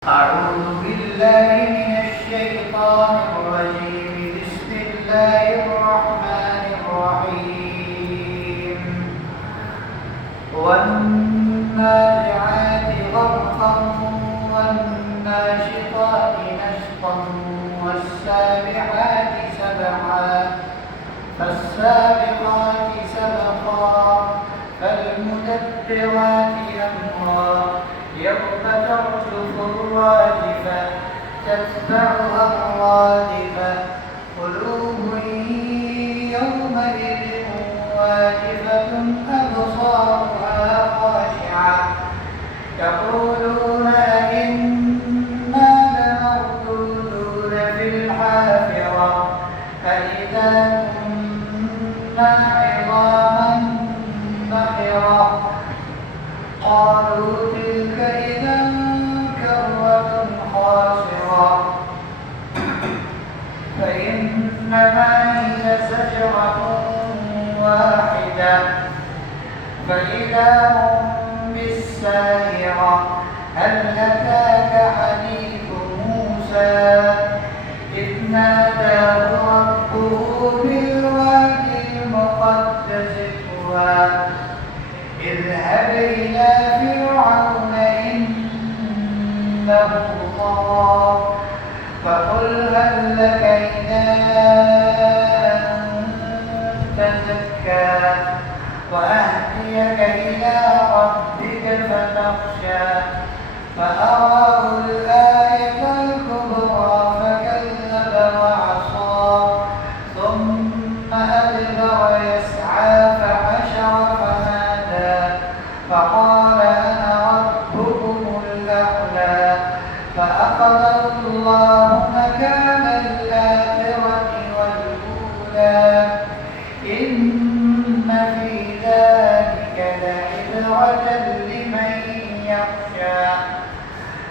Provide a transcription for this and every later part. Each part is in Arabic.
أعوذ بالله من الشيطان الرجيم. بسم الله الرحمن الرحيم. والنازعات غرقا والناشطات نشطا والسابحات سبحا فالسابقات سبقا فالمدبرات أمرا يوم ترجف الراجفة تتبعها الرادفة قلوب يومئذ واجفة أبصارها خاشعة يقولون إنا لمردودون في الحافرة أإذا كنا عظاما نخرة قالوا تلك إذا كرة خاسرة فإنما هي زجرة واحدة فإذا هم بالساهرة هل أتاك حديث موسى إذ ناداه ربه بالوادي المقدس طوى اذهب إلى فرعون إنه طغى فقل هل لك إلى أن تزكى وأهديك إلى ربك فتخشى فأراه الآية الكبرى فكذب وعصى ثم أدبر يسعى فحشر فقال أنا ربكم الأعلى فأخذه الله مكان الآخرة والأولى إن في ذلك لعبرة لمن يخشى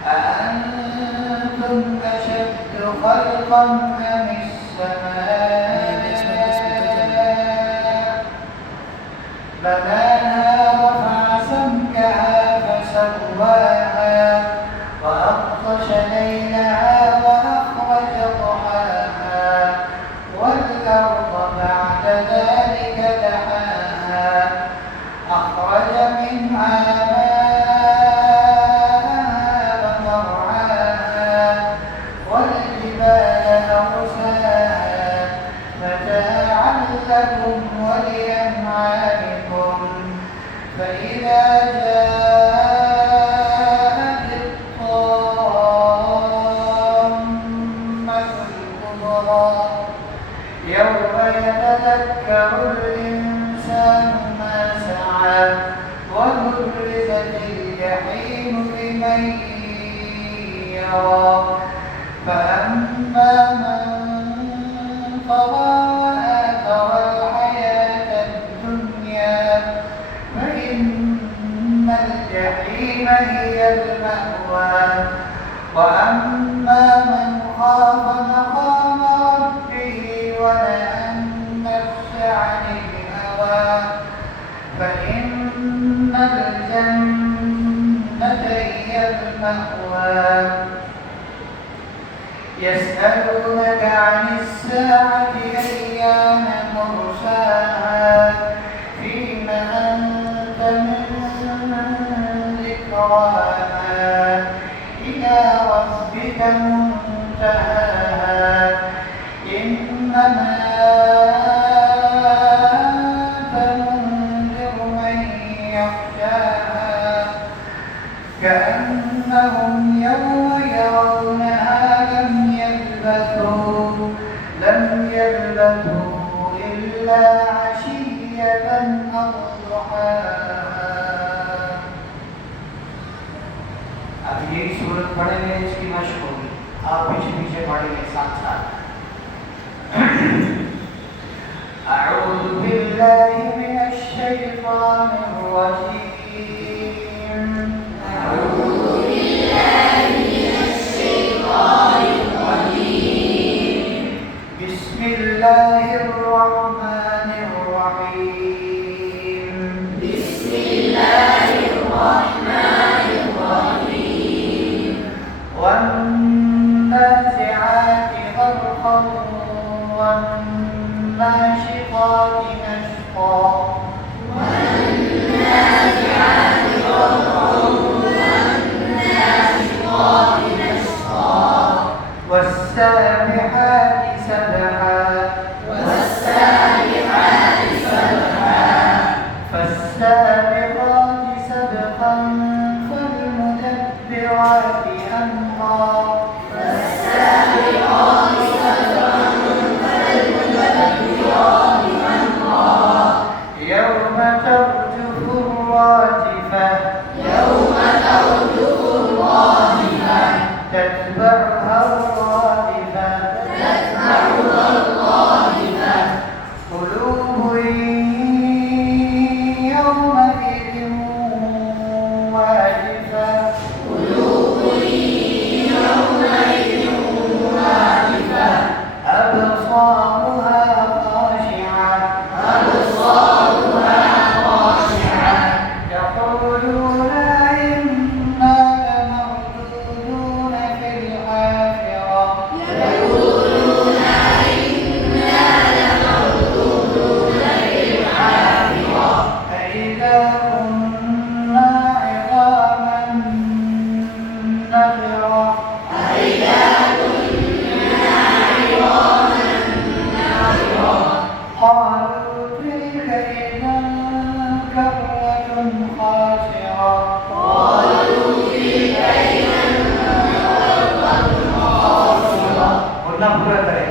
أأنتم أشد خلقا أم السماء بناها رفع سمكها فسواها وأغطش ليلها وأخرج ضحاها والأرض بعد ذلك دحاها أخرج منها ماءها ومرعاها والجبال أرساها متاعا لكم ولأنعامكم فإذا جاءت الطامة الكبرى يوم يتذكر الإنسان ما سعى وبرزت الجحيم لمن يرى فأما من طغى وآثر الحياة الدنيا فإن الجحيم هي المأوى وأما من خاف مقام ربه ونهى النفس عن الهوى فإن الجنة هي المأوى يسألونك عن الساعة أيان مرساها فيما أنت من ذكراها إلى ربك منتهاها إنما أنت منذر من يخشاها كأنهم يوم يرونها لم يلبثوا إلا عشية أو ضحاها. अब यही सूरत पढ़ेंगे, इसकी मशक होगी, आप पीछे पीछे पढ़ेंगे साथ साथ। أعوذ بالله من الشيطان الرجيم. أعوذ بالله من الشيطان الرجيم. بسم الله الرحمن الرحيم. بسم الله الرحمن الرحيم. والنازعات غرقا والناشطات نشطا والسابحات سبحا فالسابقات سبقا فالمدبرات أمرا يوم ترجف الراجفة تتبعها الرادفة قلوب يومئذ واجفة أبصارها خاشعة يقولون إنا لمردودون في الحافرة أإذا كنا عظاما نخرة قالوا تلك إذا كرة خاسرة قلنا पूरा करें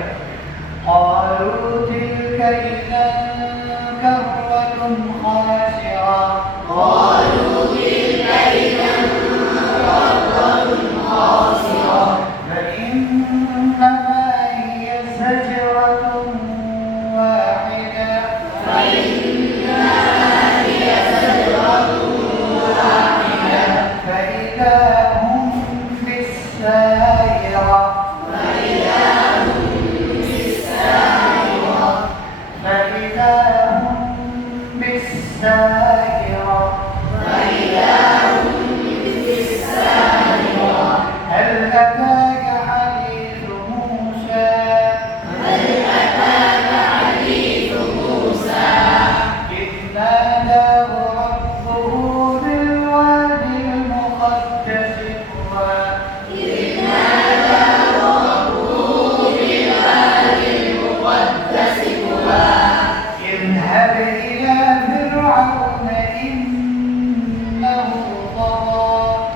قالوا تلك إذا كرة خاسرة فإنما هي زجرة واحدة فإذا هم بالساهرة هل أتاك حديث موسى إذ ناداه ربه بالوادي المقدس طوى اذهب إلى فرعون إنه طغى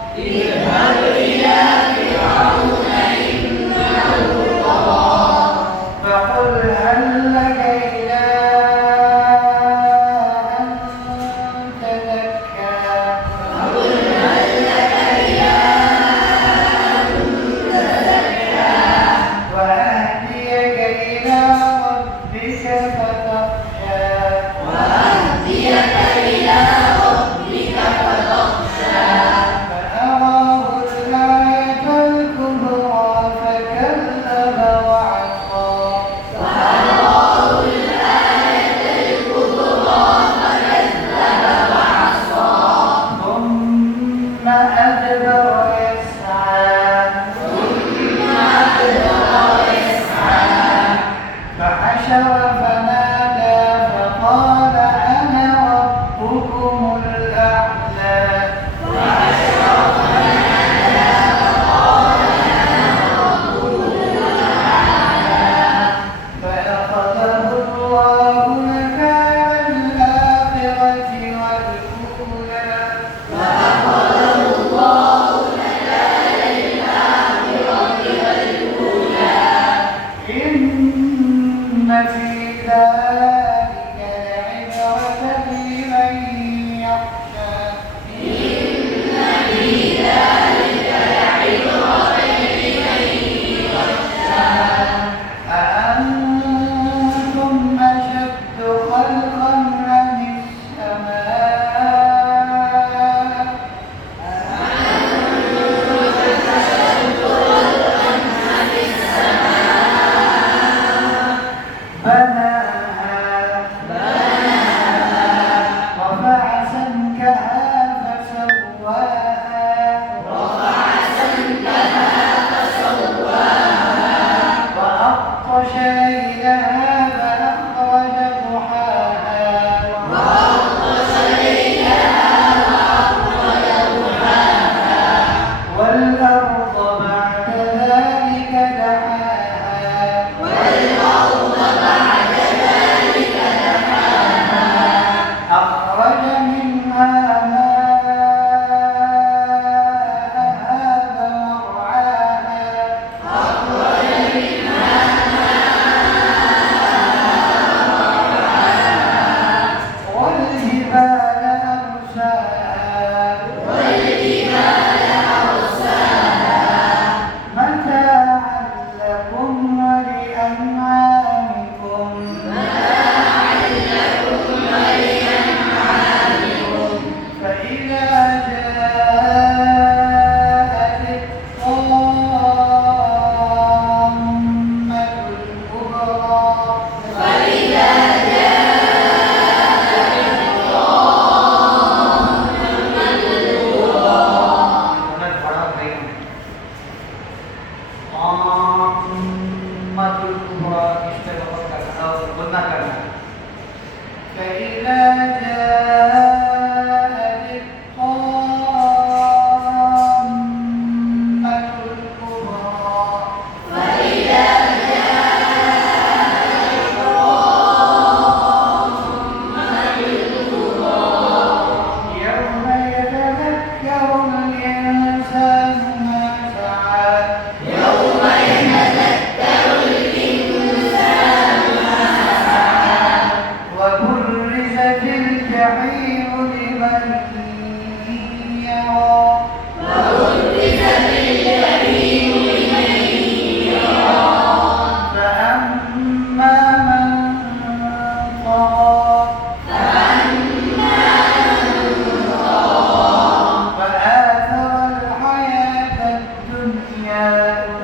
है